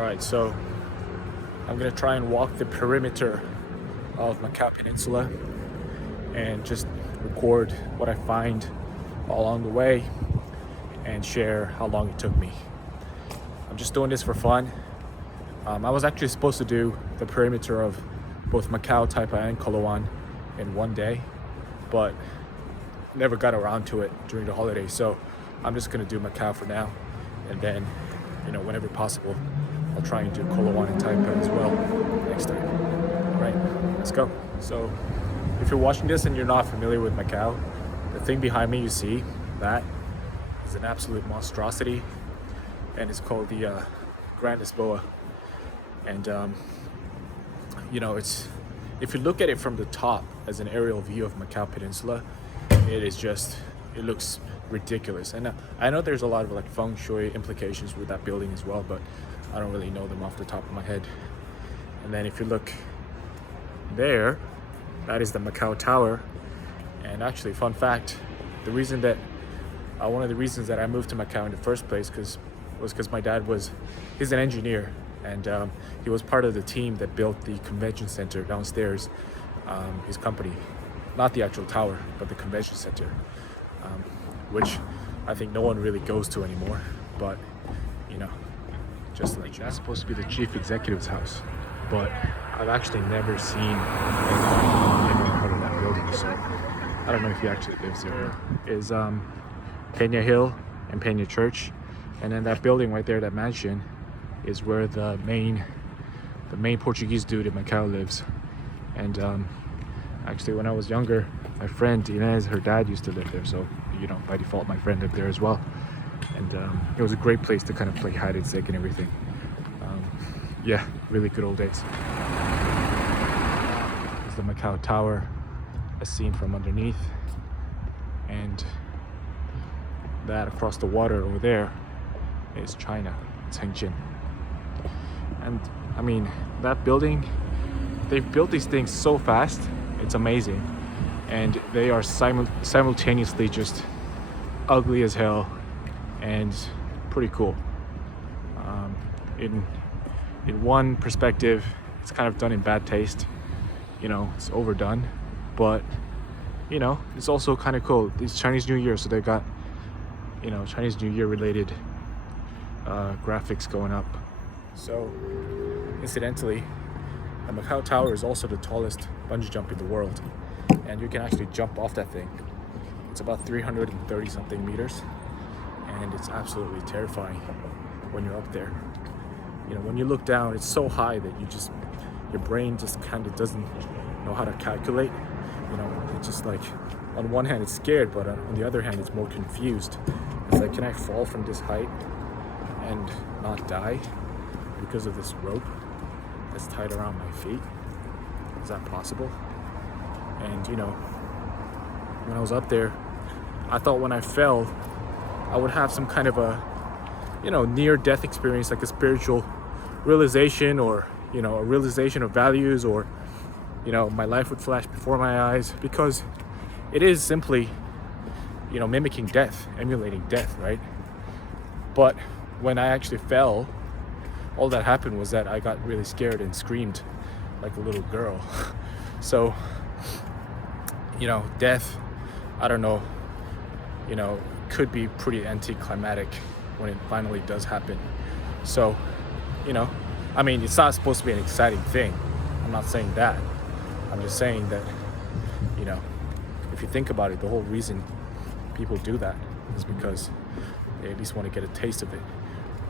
Alright, so I'm gonna try and walk the perimeter of Macau Peninsula and just record what I find along the way and share how long it took me. I'm just doing this for fun. I was actually supposed to do the perimeter of both Macau, Taipei, and Koloan in one day, but never got around to it during the holidays. So I'm just gonna do Macau for now, and then, whenever possible, I'll try and do Koloan and Taipei as well next time. All right, let's go. So if you're watching this and you're not familiar with Macau, the thing behind me you see, that is an absolute monstrosity, and it's called the Grand Lisboa. And it's, if you look at it from the top as an aerial view of Macau Peninsula, it looks ridiculous. And I know there's a lot of like feng shui implications with that building as well, but I don't really know them off the top of my head. And then if you look there, that is the Macau Tower. And actually, fun fact, one of the reasons that I moved to Macau in the first place was because my dad he's an engineer, and he was part of the team that built the convention center downstairs, his company, not the actual tower, but the convention center, which I think no one really goes to anymore, but just like that's supposed to be the chief executive's house, but I've actually never seen anyone part of that building, so I don't know if he actually lives there. Is Peña Hill and Peña Church, and then that building right there, that mansion, is where the main Portuguese dude in Macau lives. And actually, when I was younger, my friend Inez, her dad used to live there, so by default my friend lived there as well. And it was a great place to kind of play hide and seek and everything. Yeah, really good old days. There's the Macau Tower, as seen from underneath, and that across the water over there is China, Chengqin. And I mean, that building, they've built these things so fast, it's amazing, and they are simultaneously just ugly as hell and pretty cool. In one perspective, it's kind of done in bad taste. It's overdone, but it's also kind of cool. It's Chinese New Year, so they got Chinese New Year related graphics going up. So incidentally, the Macau Tower is also the tallest bungee jump in the world, and you can actually jump off that thing. It's about 330 something meters, and it's absolutely terrifying when you're up there. When you look down, it's so high that your brain just kind of doesn't know how to calculate. It's just like, on one hand it's scared, but on the other hand it's more confused. It's like, can I fall from this height and not die because of this rope that's tied around my feet? Is that possible? And when I was up there, I thought when I fell, I would have some kind of a near-death experience, like a spiritual realization, or a realization of values, or my life would flash before my eyes, because it is simply mimicking death, emulating death, right? But when I actually fell, all that happened was that I got really scared and screamed like a little girl. So death, I don't know, could be pretty anticlimactic when it finally does happen. So I mean, it's not supposed to be an exciting thing. I'm not saying that. I'm just saying that if you think about it, the whole reason people do that is because they at least want to get a taste of it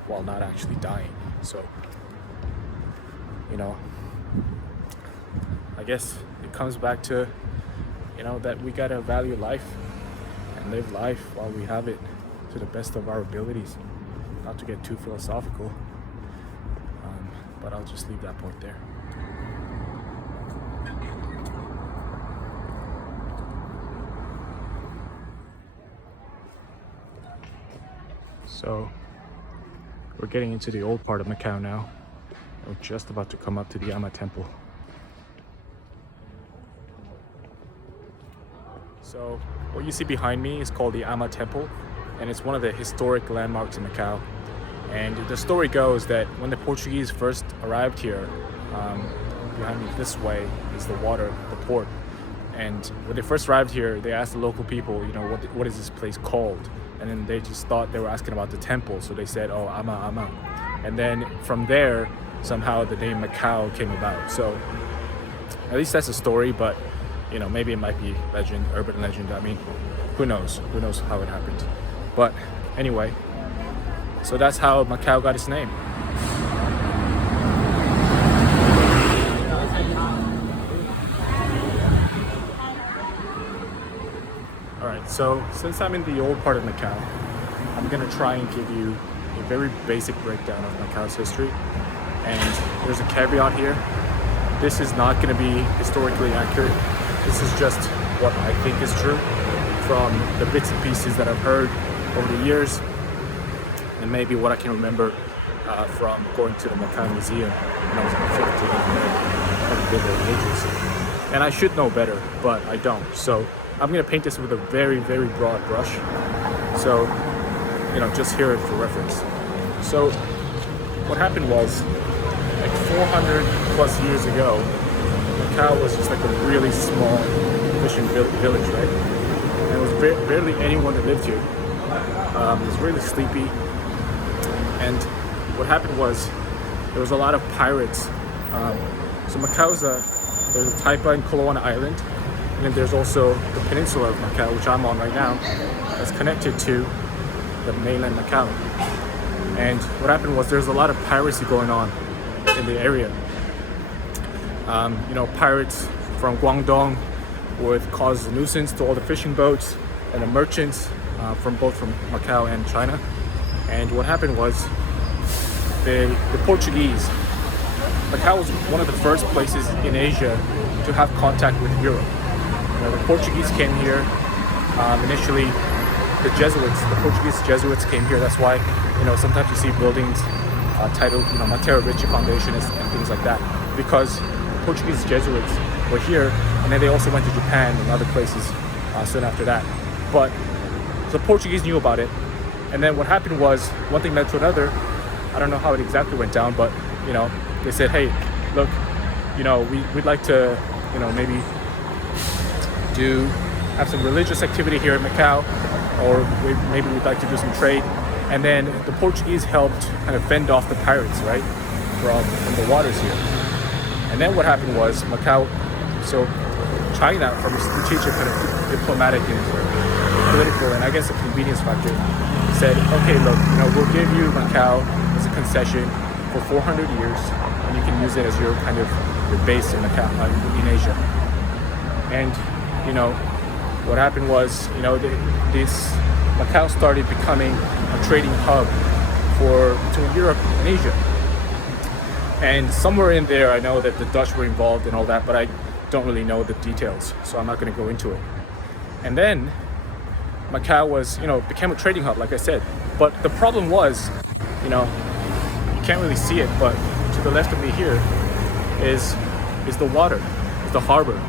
while not actually dying. So I guess it comes back to that we gotta value life and live life while we have it to the best of our abilities. Not to get too philosophical, but I'll just leave that point there. So we're getting into the old part of Macau now. We're just about to come up to the Ama Temple. So what you see behind me is called the Ama Temple, and it's one of the historic landmarks in Macau. And the story goes that when the Portuguese first arrived here, behind me this way is the water, the port. And when they first arrived here, they asked the local people, you know, what is this place called? And then they just thought they were asking about the temple, so they said, oh, Ama. And then from there, somehow the name Macau came about. So at least that's a story, but you know, maybe it might be legend, urban legend. I mean, who knows? Who knows how it happened? But anyway, so that's how Macau got its name. Alright, so since I'm in the old part of Macau, I'm gonna try and give you a very basic breakdown of Macau's history. And there's a caveat here. This is not gonna be historically accurate. This is just what I think is true from the bits and pieces that I've heard over the years, and maybe what I can remember from going to the Macau Museum when I was about 15. I haven't been there in ages. And I should know better, but I don't. So I'm gonna paint this with a very, very broad brush. So, you know, just hear it for reference. So what happened was, like 400 plus years ago, Macau was just like a really small fishing village, right? And there was barely anyone that lived here. It was really sleepy. And what happened was, there was a lot of pirates. So Macau's there's a Taipa and Kelowna Island, and then there's also the peninsula of Macau, which I'm on right now, that's connected to the mainland Macau. And what happened was there's a lot of piracy going on in the area. You know, pirates from Guangdong would cause a nuisance to all the fishing boats and the merchants from Macau and China. And what happened was the Portuguese, Macau was one of the first places in Asia to have contact with Europe. You know, the Portuguese came here initially. The Portuguese Jesuits came here. That's why, you know, sometimes you see buildings titled, you know, Matera Ricci Foundation and things like that, because Portuguese Jesuits were here, and then they also went to Japan and other places soon after that. But the Portuguese knew about it, and then what happened was one thing led to another. I don't know how it exactly went down, but you know, they said, hey, look, you know, we'd like to, you know, maybe have some religious activity here in Macau, or maybe we'd like to do some trade. And then the Portuguese helped kind of fend off the pirates, right, from the waters here. And then what happened was Macau, so China, from a strategic kind of diplomatic and political, and I guess a convenience factor, said, okay, look, you know, we'll give you Macau as a concession for 400 years, and you can use it as your kind of your base in Macau, in Asia. And you know, what happened was, you know, this Macau started becoming a trading hub between Europe and Asia. And somewhere in there, I know that the Dutch were involved and all that, but I don't really know the details, so I'm not going to go into it. And then Macau was, you know, became a trading hub, like I said. But the problem was, you know, you can't really see it, but to the left of me here is the water, is the harbor.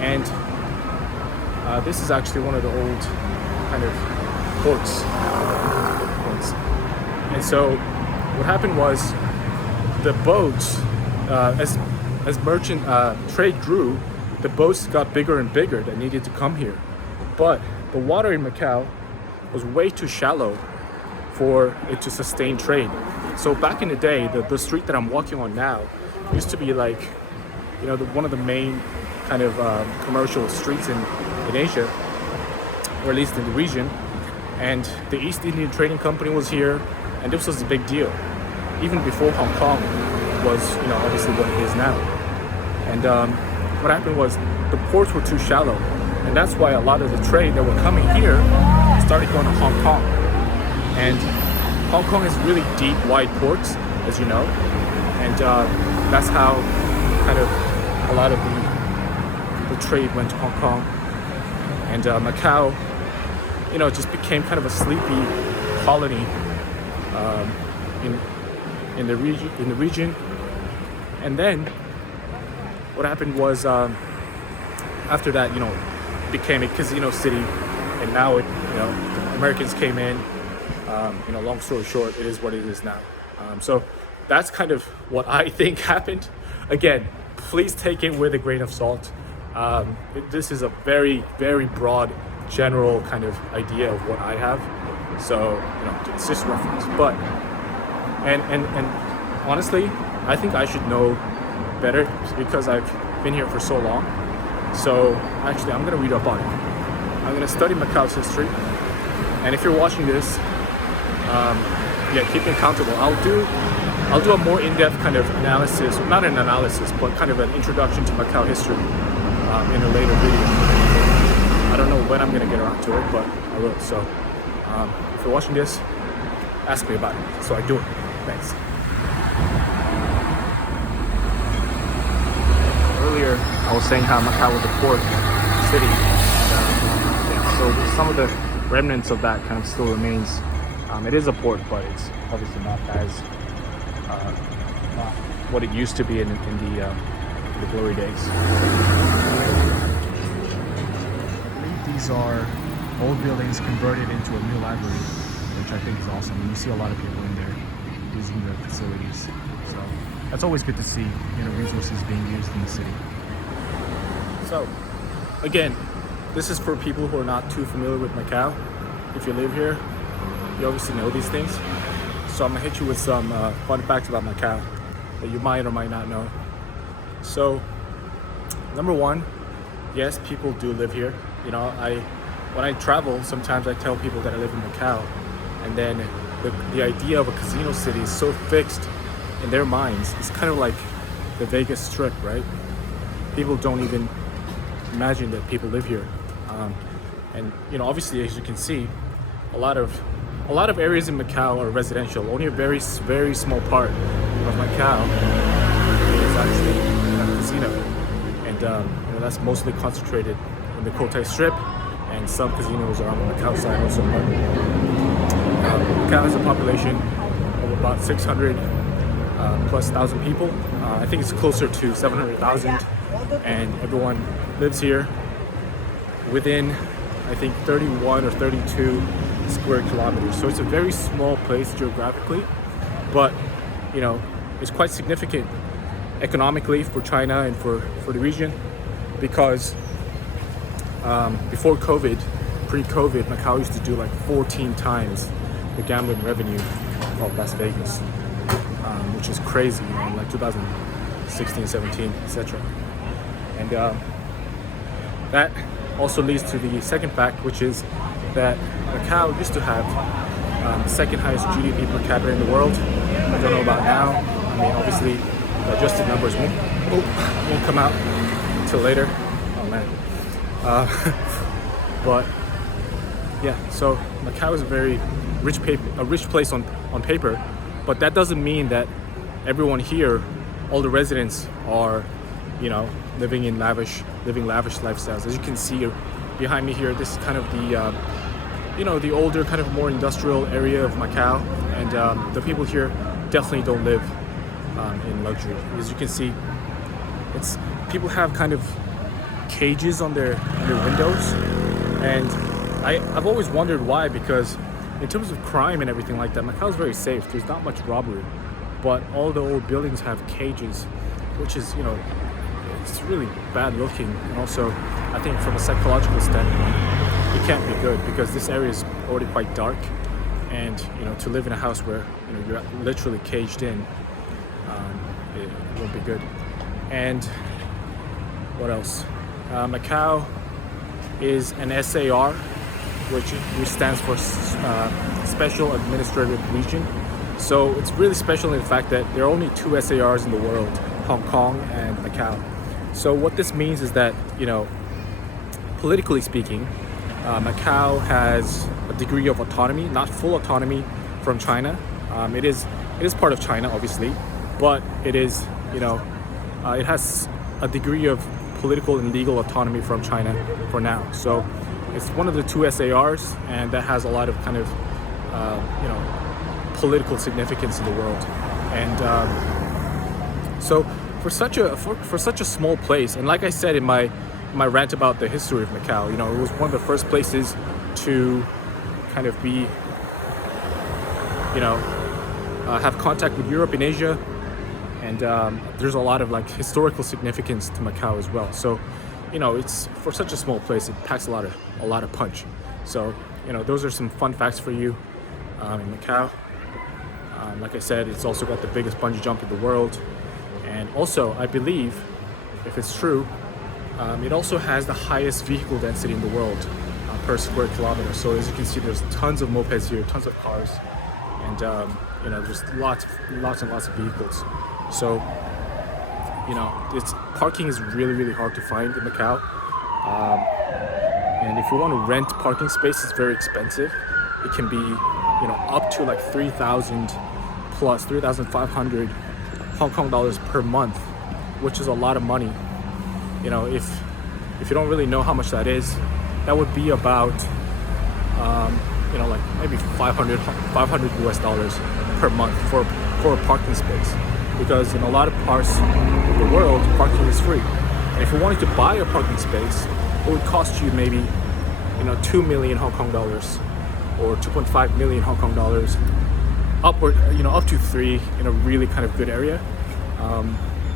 And this is actually one of the old kind of ports. And so what happened was the boats, as merchant trade grew, the boats got bigger and bigger that needed to come here. But the water in Macau was way too shallow for it to sustain trade. So back in the day, the street that I'm walking on now used to be like, you know, one of the main kind of commercial streets in Asia, or at least in the region. And the East Indian Trading Company was here, and this was a big deal, even before Hong Kong was, you know, obviously what it is now. And what happened was the ports were too shallow, and that's why a lot of the trade that were coming here started going to Hong Kong. And Hong Kong has really deep, wide ports, as you know, and that's how kind of a lot of the trade went to Hong Kong. And Macau, you know, just became kind of a sleepy colony in the region. And then what happened was after that, you know, became a casino city, and now it, you know, the Americans came in Long story short, it is what it is now. So that's kind of what I think happened. Again, please take it with a grain of salt. This is a very, very broad, general kind of idea of what I have. So, it's just reference. But, and honestly, I think I should know better because I've been here for so long. So, actually, I'm going to read up on it. I'm going to study Macau's history. And if you're watching this, keep me accountable. I'll do a more in-depth kind of analysis, not an analysis, but kind of an introduction to Macau history in a later video. I don't know when I'm gonna get around to it, but I will. So if you're watching this, ask me about it, so I do it. Thanks. Earlier, I was saying how Macau was a port city. So some of the remnants of that kind of still remains. It is a port, but it's obviously not as not what it used to be in the glory days. I believe these are old buildings converted into a new library, which I think is awesome. And you see a lot of people in there using the facilities. So that's always good to see, resources being used in the city. So again, this is for people who are not too familiar with Macau. If you live here, you obviously know these things. So I'm gonna hit you with some fun facts about Macau that you might or might not know. So, number one, yes, people do live here. When I travel, sometimes I tell people that I live in Macau, and then the idea of a casino city is so fixed in their minds. It's kind of like the Vegas Strip, right? People don't even imagine that people live here. Obviously, as you can see, a lot of areas in Macau are residential. Only a very, very small part of Macau is actually a casino, and that's mostly concentrated in the Cotai Strip, and some casinos are on the Macau side also. Macau has a population of about 600 plus thousand people. I think it's closer to 700,000, and everyone lives here within, I think, 31 or 32 square kilometers. So it's a very small place geographically, but it's quite significant economically for China and for the region, because before COVID, pre-COVID, Macau used to do like 14 times the gambling revenue of Las Vegas, which is crazy, in like 2016, 17, etc. And that also leads to the second fact, which is that Macau used to have the second highest GDP per capita in the world. I don't know about now. I mean, obviously, the adjusted numbers won't come out until later. Oh man. But yeah, so Macau is a very rich place on paper, but that doesn't mean that everyone here, all the residents, are living lavish lifestyles. As you can see behind me here, this is kind of the older, kind of more industrial area of Macau, and the people here definitely don't live in luxury. As you can see, people have kind of cages on their windows, and I've always wondered why, because in terms of crime and everything like that, Macau is very safe. There's not much robbery, but all the old buildings have cages, which is it's really bad looking, and also I think from a psychological standpoint it can't be good, because this area is already quite dark, and to live in a house where you're literally caged in, it won't be good. And what else? Macau is an SAR, which stands for Special Administrative Region. So it's really special in the fact that there are only two SARs in the world, Hong Kong and Macau. So what this means is that, politically speaking, Macau has a degree of autonomy, not full autonomy from China. It is part of China, obviously, but it is, it has a degree of political and legal autonomy from China for now. So it's one of the two SARs, and that has a lot of kind of, political significance in the world. And so for such a small place, and like I said in my rant about the history of Macau, it was one of the first places to kind of be you know, have contact with Europe and Asia, and there's a lot of like historical significance to Macau as well. So, you know, it's for such a small place, it packs a lot of punch. So, you know, those are some fun facts for you in Macau. Like I said, it's also got the biggest bungee jump in the world, and also I believe, if it's true, it also has the highest vehicle density in the world per square kilometer. So as you can see, there's tons of mopeds here, tons of cars, and you know, there's lots and lots of vehicles. So, you know, parking is really hard to find in Macau, and if you want to rent parking space, it's very expensive. It can be, you know, up to like 3,000 plus 3,500 Hong Kong dollars per month, which is a lot of money. You know, if you don't really know how much that is, that would be about you know, like maybe 500 US dollars per month for a parking space, because in a lot of parts of the world, parking is free. And if you wanted to buy a parking space, it would cost you maybe, you know, 2 million Hong Kong dollars or 2.5 million Hong Kong dollars, upward, you know, up to 3 in a really kind of good area.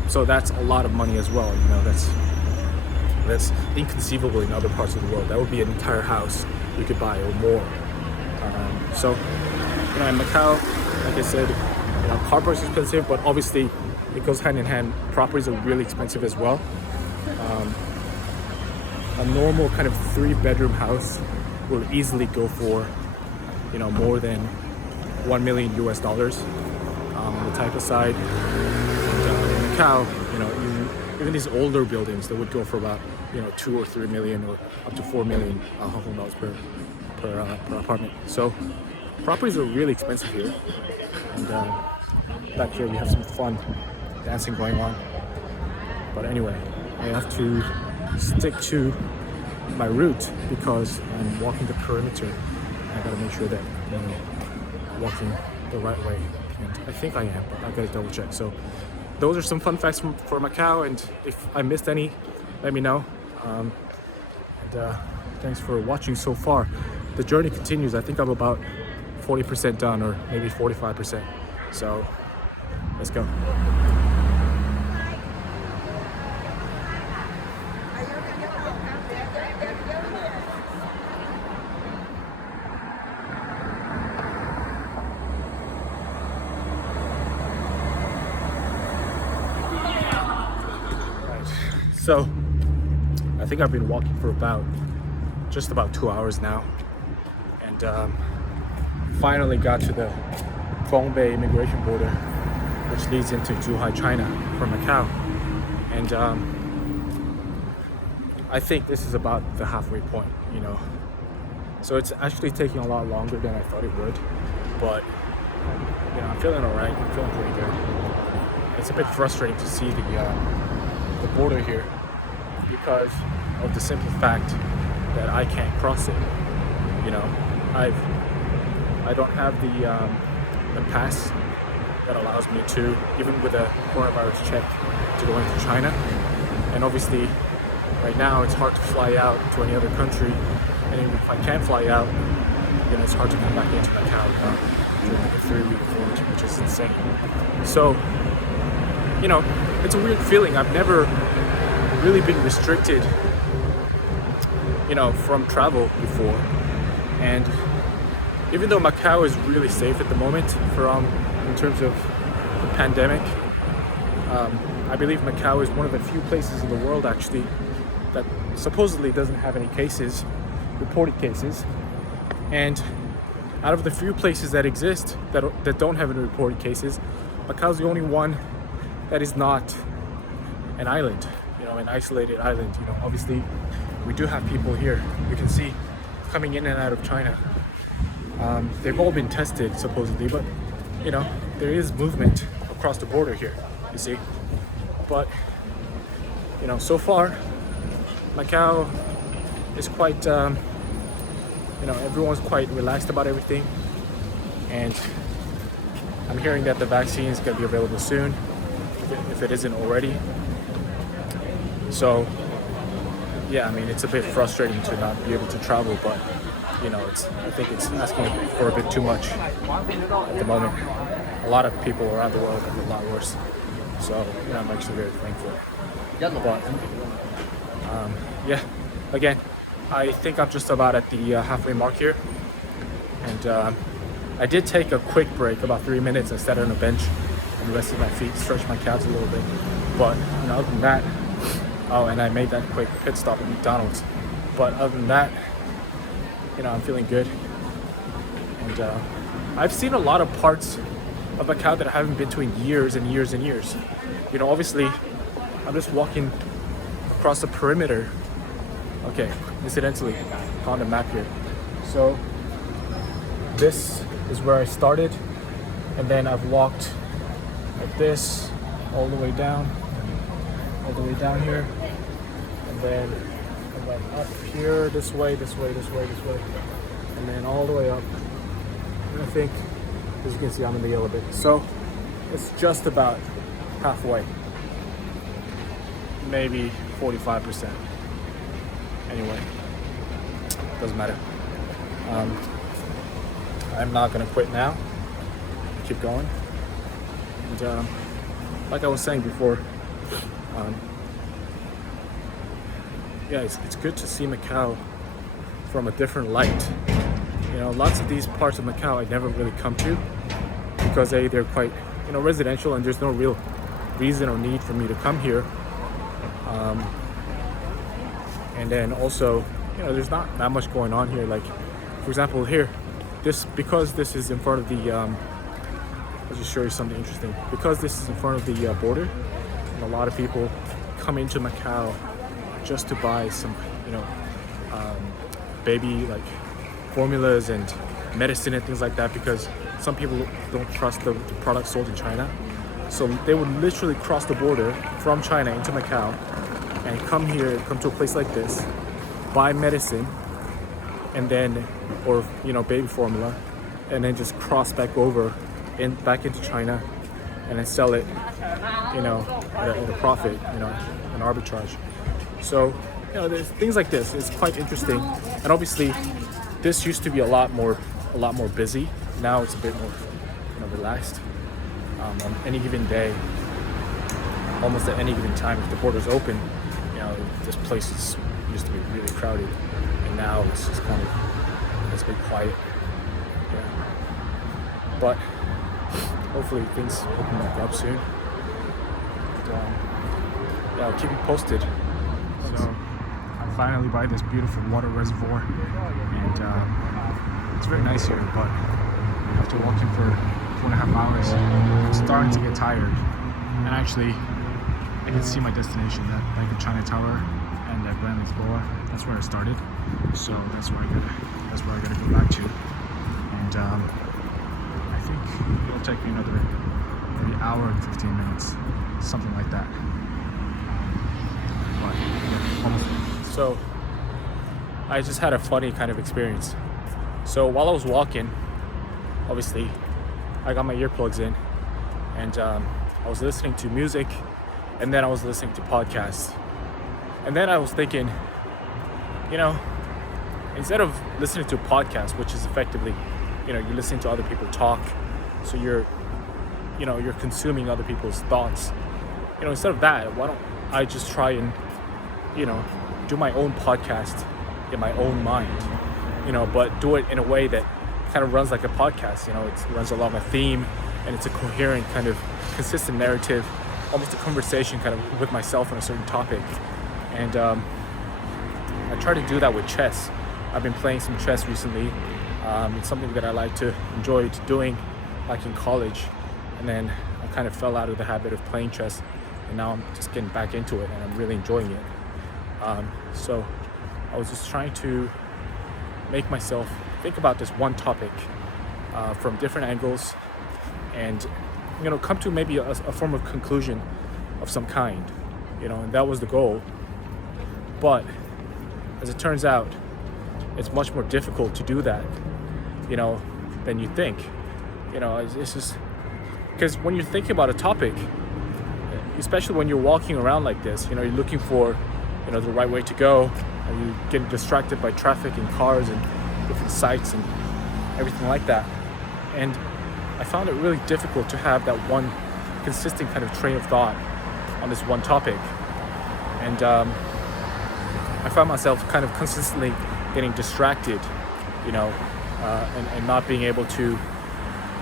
So that's a lot of money as well. You know, that's inconceivable in other parts of the world. That would be an entire house you could buy or more. So, you know, in Macau, like I said, you know, car parks are expensive, but obviously it goes hand in hand. Properties are really expensive as well. A normal kind of 3-bedroom house will easily go for, you know, more than 1 million US dollars on the type of side. And in Macau, you know, even these older buildings, they would go for about, you know, 2 or 3 million or up to 4 million Hong Kong dollars per apartment. So properties are really expensive here. And back here we have some fun dancing going on. But anyway, I have to stick to my route because I'm walking the perimeter. I gotta make sure that, you know, I'm walking the right way. And I think I am, but I gotta double check. So those are some fun facts for Macau, and if I missed any, let me know. Thanks for watching so far. The journey continues. I think I'm about 40% done, or maybe 45%. So let's go. So I think I've been walking for just about 2 hours now, and finally got to the Gongbei immigration border, which leads into Zhuhai, China, from Macau. And I think this is about the halfway point, you know. So it's actually taking a lot longer than I thought it would, but you know, I'm feeling alright. I'm feeling pretty good. It's a bit frustrating to see the border here, because of the simple fact that I can't cross it. You know, I don't have the pass that allows me to, even with a coronavirus check, to go into China. And obviously, right now it's hard to fly out to any other country. And even if I can fly out, then it's hard to come back into Macau during like a 3-week quarantine, which is insane. So, you know, it's a weird feeling. I've never really been restricted, you know, from travel before. And even though Macau is really safe at the moment in terms of the pandemic, I believe Macau is one of the few places in the world actually that supposedly doesn't have any cases, reported cases. And out of the few places that exist that don't have any reported cases, Macau is the only one that is not an island, you know, an isolated island. You know, obviously we do have people here, you can see, coming in and out of China. They've all been tested supposedly, but you know, there is movement across the border here, you see. But you know, so far Macau is quite you know, everyone's quite relaxed about everything, and I'm hearing that the vaccine is going to be available soon, if it isn't already. So yeah, I mean, it's a bit frustrating to not be able to travel, but I think it's asking for a bit too much at the moment. A lot of people around the world have a lot worse. So I'm actually very thankful. But yeah, again, I think I'm just about at the halfway mark here. And I did take a quick break, about 3 minutes. I sat on a bench and rested my feet, stretched my calves a little bit. But other than that, and I made that quick pit stop at McDonald's. But other than that, I'm feeling good. And I've seen a lot of parts of Macau that I haven't been to in years and years and years. Obviously, I'm just walking across the perimeter. Okay, incidentally, found a map here. So this is where I started, and then I've walked like this all the way down here, and then I went up here this way, and then all the way up. And I think, as you can see, I'm in the yellow bit. So it's just about halfway, maybe 45%. Anyway, doesn't matter. I'm not gonna quit now. Keep going. And like I was saying before, it's good to see Macau from a different light. Lots of these parts of Macau I never really come to because they're quite residential, and there's no real reason or need for me to come here. And then also, there's not that much going on here. Like, for example, here, because this is in front of the I'll just show you something interesting. Because this is in front of the border, and a lot of people come into Macau just to buy some baby like formulas and medicine and things like that, because some people don't trust the products sold in China. So they would literally cross the border from China into Macau and come to a place like this, buy medicine, and then, or baby formula, and then just cross back over back into China, and then sell it, at a profit, an arbitrage. So, there's things like this. It's quite interesting, and obviously, this used to be a lot more busy. Now it's a bit more, relaxed. On any given day, almost at any given time, if the border's open, this place used to be really crowded, and now it's just it's been quiet. But hopefully things open back up soon. And, I'll keep you posted. So I'm finally by this beautiful water reservoir, and it's very nice here, but after walking for 4.5 hours, I'm starting to get tired. And actually, I can see my destination, that Bank of China Tower and that Grand Lisboa. That's where I started, so that's where I gotta go back to. And I think it'll take me another maybe hour and 15 minutes, something like that. But yeah, almost. So I just had a funny kind of experience. So while I was walking, obviously, I got my earplugs in, and I was listening to music, and then I was listening to podcasts. And then I was thinking, instead of listening to a podcast, which is effectively, you're listening to other people talk, so you're consuming other people's thoughts. Instead of that, why don't I just try and, do my own podcast in my own mind, but do it in a way that kind of runs like a podcast. It runs along a theme, and it's a coherent kind of consistent narrative, almost a conversation kind of with myself on a certain topic. And I try to do that with chess. I've been playing some chess recently. It's something that I enjoyed doing like in college, and then I kind of fell out of the habit of playing chess, and now I'm just getting back into it, and I'm really enjoying it. So I was just trying to make myself think about this one topic from different angles, and come to maybe a form of conclusion of some kind, and that was the goal. But as it turns out, it's much more difficult to do that, than you think. It's just because when you're thinking about a topic, especially when you're walking around like this, you're looking for the right way to go, and you get distracted by traffic and cars and different sites and everything like that. And I found it really difficult to have that one consistent kind of train of thought on this one topic. And I found myself kind of consistently getting distracted, and not being able to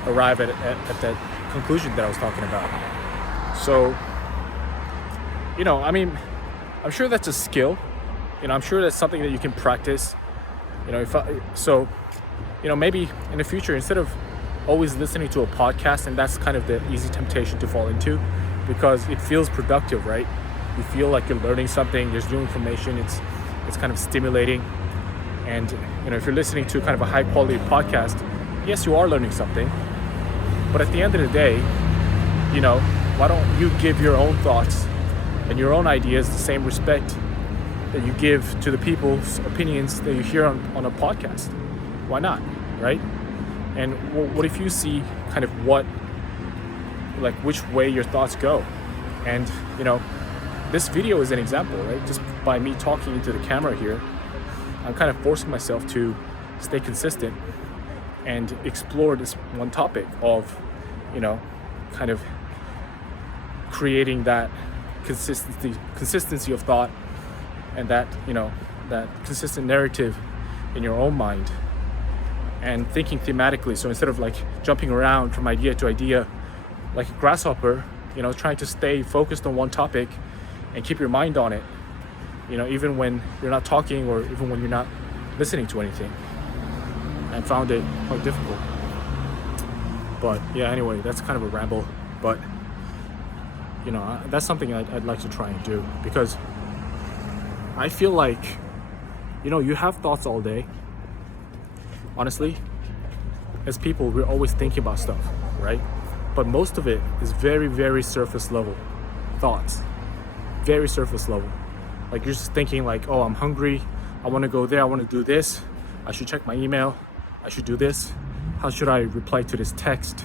arrive at that conclusion that I was talking about. So, I'm sure that's a skill. I'm sure that's something that you can practice. Maybe in the future, instead of always listening to a podcast, and that's kind of the easy temptation to fall into, because it feels productive, right? You feel like you're learning something. There's new information. It's kind of stimulating. And if you're listening to kind of a high quality podcast, yes, you are learning something. But at the end of the day, why don't you give your own thoughts and your own ideas the same respect that you give to the people's opinions that you hear on a podcast? Why not, right? And what if you see kind of which way your thoughts go? And this video is an example, right? Just by me talking into the camera here, I'm kind of forcing myself to stay consistent and explore this one topic of kind of creating that consistency of thought, and that that consistent narrative in your own mind, and thinking thematically. So instead of like jumping around from idea to idea like a grasshopper, trying to stay focused on one topic and keep your mind on it, even when you're not talking or even when you're not listening to anything. I found it quite difficult. But yeah, anyway, that's kind of a ramble. But that's something I'd like to try and do, because I feel like you have thoughts all day. Honestly, as people, we're always thinking about stuff, right? But most of it is very, very surface level thoughts. Very surface level. Like you're just thinking like, oh, I'm hungry, I want to go there, I want to do this, I should check my email, I should do this, how should I reply to this text?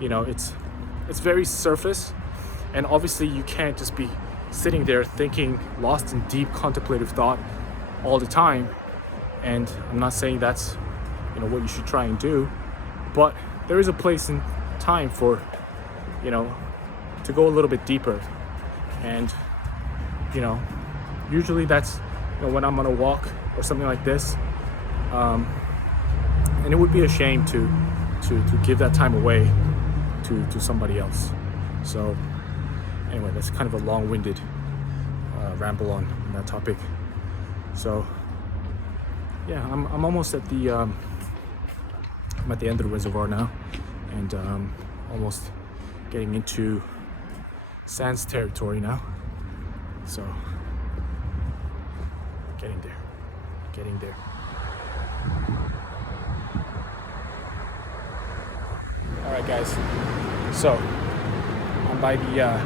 It's very surface, and obviously you can't just be sitting there thinking, lost in deep contemplative thought all the time. And I'm not saying that's what you should try and do, but there is a place and time for to go a little bit deeper. And usually that's when I'm on a walk or something like this, and it would be a shame to give that time away to somebody else. So anyway, that's kind of a long-winded ramble on that topic. So yeah, I'm almost at the I'm at the end of the reservoir now, and almost getting into sands territory now. So getting there. All right, guys. So I'm by the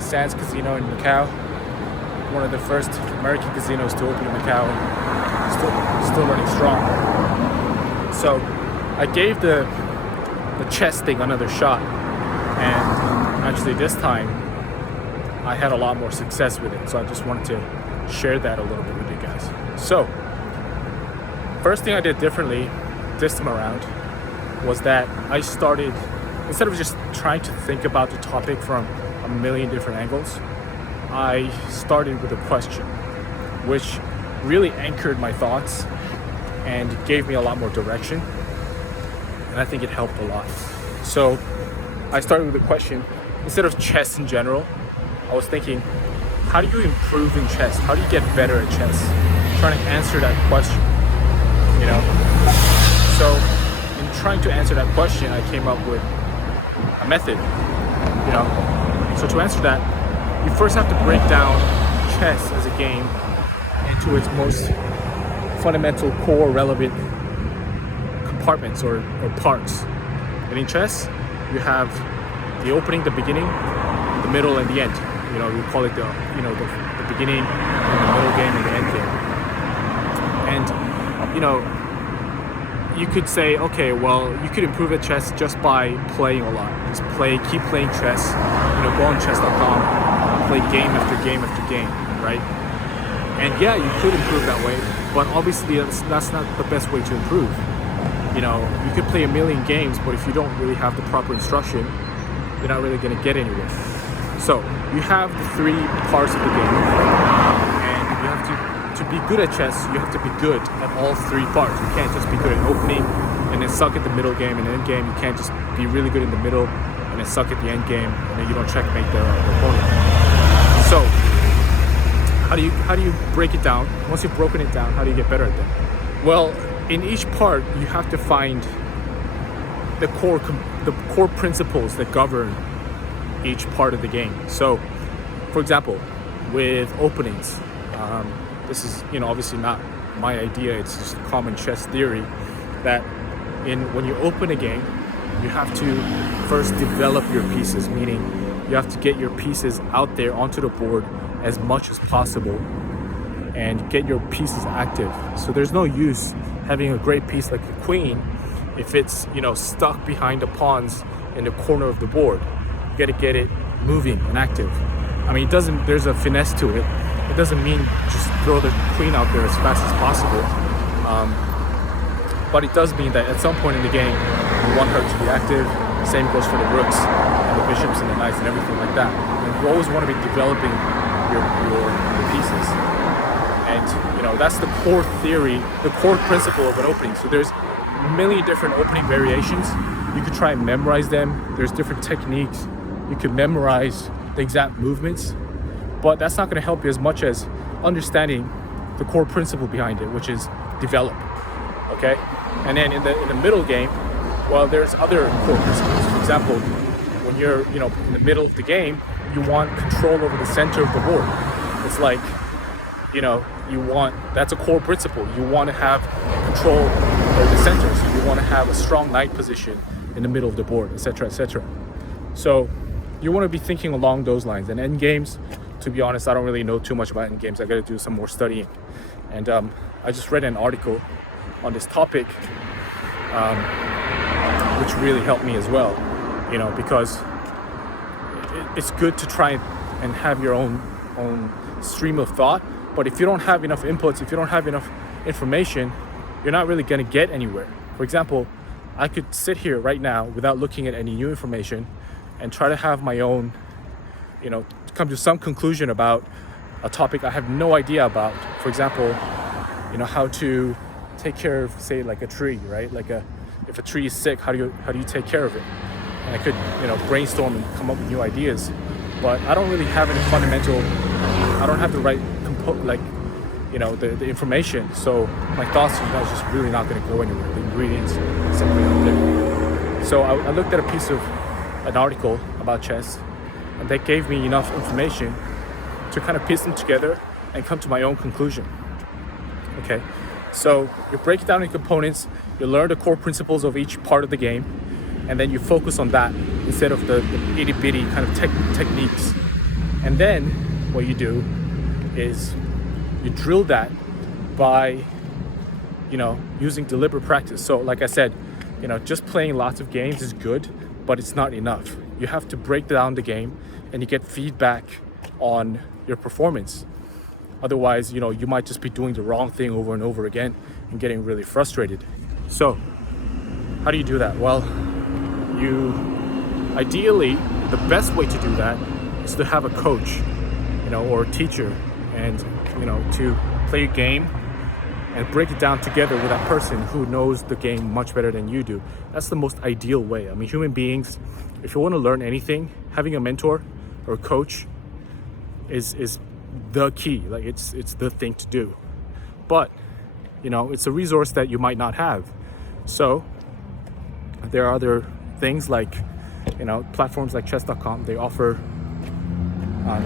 Sands Casino in Macau, one of the first American casinos to open in Macau, still running strong. So I gave the chess thing another shot, and actually this time I had a lot more success with it. So I just wanted to share that a little bit with you guys. So first thing I did differently this time around was that I started, instead of just trying to think about the topic from a million different angles, I started with a question, which really anchored my thoughts and gave me a lot more direction. And I think it helped a lot. So I started with a question. Instead of chess in general, I was thinking, how do you improve in chess? How do you get better at chess? Trying to answer that question, So in trying to answer that question, I came up with a method, So to answer that, you first have to break down chess as a game into its most fundamental, core, relevant compartments or parts. And in chess, you have the opening, the beginning, the middle, and the end. We call it the beginning, and the middle game, and the end game. And you could say, okay, well, you could improve at chess just by playing a lot. Just keep playing chess. Go on chess.com, play game after game after game, right? And yeah, you could improve that way, but obviously that's not the best way to improve. You know, you could play a million games, but if you don't really have the proper instruction, you're not really going to get anywhere. So you have the three parts of the game, and you have to be good at chess, you have to be good at all three parts. You can't just be good at opening and then suck at the middle game and end game. You can't just be really good in the middle and then suck at the end game and then you don't checkmate the opponent. So how do you break it down? Once you've broken it down, how do you get better at that? Well, in each part, you have to find the core principles that govern each part of the game. So, for example, with openings, this is, you know, obviously not my idea. It's just common chess theory that when you open a game, you have to first develop your pieces, meaning you have to get your pieces out there onto the board as much as possible and get your pieces active. So there's no use having a great piece like the queen if it's, you know, stuck behind the pawns in the corner of the board. You got to get it moving and active. I mean, there's a finesse to it. It doesn't mean just throw the queen out there as fast as possible. But it does mean that at some point in the game, you want her to be active. Same goes for the rooks and the bishops and the knights and everything like that. And you always want to be developing your pieces. And, you know, that's the core theory, the core principle of an opening. So there's a million different opening variations. You could try and memorize them. There's different techniques. You could memorize the exact movements, but that's not going to help you as much as understanding the core principle behind it, which is develop. Okay, and then in the middle game, well, there's other core principles. For example, when you're, you know, in the middle of the game, you want control over the center of the board. It's like, you know, that's a core principle. You want to have control over the center, so you want to have a strong knight position in the middle of the board, etc., etc. So you want to be thinking along those lines. And end games, to be honest, I don't really know too much about end games. I got to do some more studying. And I just read an article on this topic, which really helped me as well. You know, because it's good to try and have your own stream of thought. But if you don't have enough inputs, if you don't have enough information, you're not really going to get anywhere. For example, I could sit here right now without looking at any new information and try to have my own, you know, come to some conclusion about a topic I have no idea about. For example, you know, how to take care of, say, like a tree, right? Like if a tree is sick, how do you take care of it? And I could, you know, brainstorm and come up with new ideas, but I don't really have any fundamental. I don't have the right the information. So my thoughts are just really not going to go anywhere. The ingredients simply aren't there. So I looked at an article about chess, and that gave me enough information to kind of piece them together and come to my own conclusion. Okay, so you break it down in components, you learn the core principles of each part of the game, and then you focus on that instead of the itty-bitty kind of techniques. And then what you do is you drill that by, you know, using deliberate practice. So like I said, you know, just playing lots of games is good, but it's not enough. You have to break down the game and you get feedback on your performance. Otherwise, you know, you might just be doing the wrong thing over and over again and getting really frustrated. So how do you do that? Well, ideally, the best way to do that is to have a coach, you know, or a teacher, and, you know, to play a game and break it down together with that person who knows the game much better than you do. That's the most ideal way. I mean, human beings, if you want to learn anything, having a mentor or a coach is the key. Like it's the thing to do. But, you know, it's a resource that you might not have. So there are other things like, you know, platforms like chess.com. They offer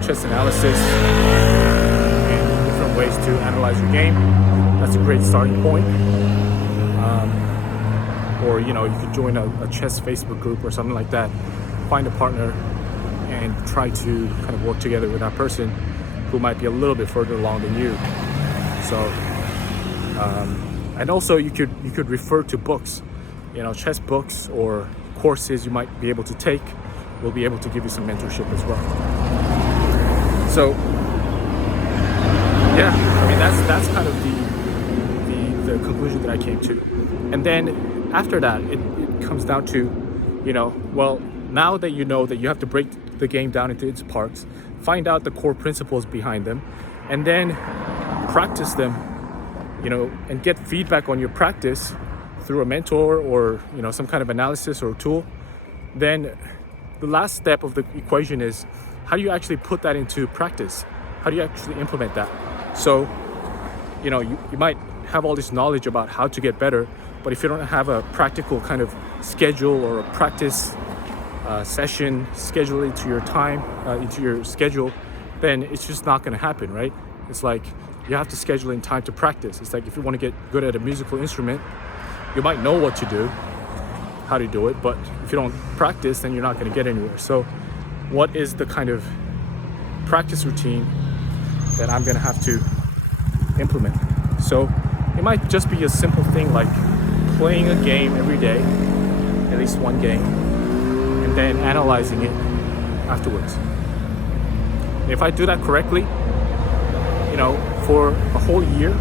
chess analysis and different ways to analyze your game. That's a great starting point. Or, you know, you could join a chess Facebook group or something like that. Find a partner and try to kind of work together with that person who might be a little bit further along than you. So, and also you could refer to books, you know, chess books or courses you might be able to take will be able to give you some mentorship as well. So, yeah, I mean that's kind of the conclusion that I came to. And then after that, it comes down to, well, now that you know that you have to break the game down into its parts, find out the core principles behind them, and then practice them, and get feedback on your practice through a mentor or some kind of analysis or tool. Then the last step of the equation is, how do you actually put that into practice? How do you actually implement that? So you might have all this knowledge about how to get better, but if you don't have a practical kind of schedule or a practice session, schedule it to your time, into your schedule, then it's just not going to happen, right? It's like you have to schedule in time to practice. It's like if you want to get good at a musical instrument, you might know what to do, how to do it, but if you don't practice, then you're not going to get anywhere. So what is the kind of practice routine that I'm going to have to implement? So it might just be a simple thing like playing a game every day, at least one game, and then analyzing it afterwards. And if I do that correctly, for a whole year,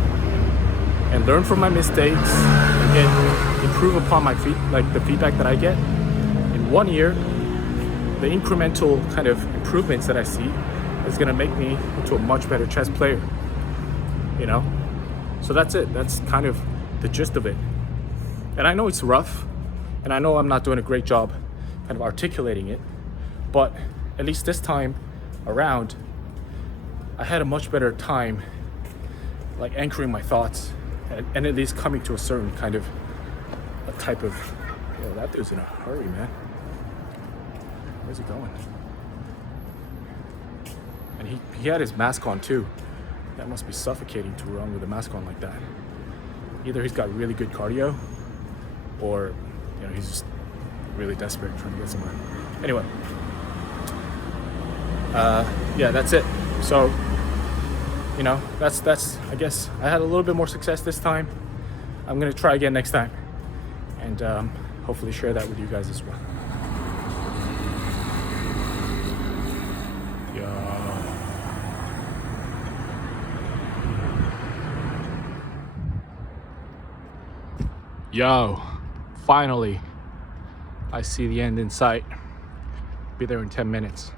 and learn from my mistakes and improve upon the feedback that I get, in 1 year, the incremental kind of improvements that I see is going to make me into a much better chess player. So that's it. That's kind of the gist of it. And I know it's rough, and I know I'm not doing a great job kind of articulating it, but at least this time around, I had a much better time like anchoring my thoughts and at least coming to a certain kind of a type of, that dude's in a hurry, man. Where's he going? And he had his mask on too. That must be suffocating to run with a mask on like that. Either he's got really good cardio, or he's just really desperate trying to get somewhere. Anyway, yeah, that's it. So that's I guess I had a little bit more success this time. I'm gonna try again next time, and hopefully share that with you guys as well. Yo, finally, I see the end in sight. Be there in 10 minutes.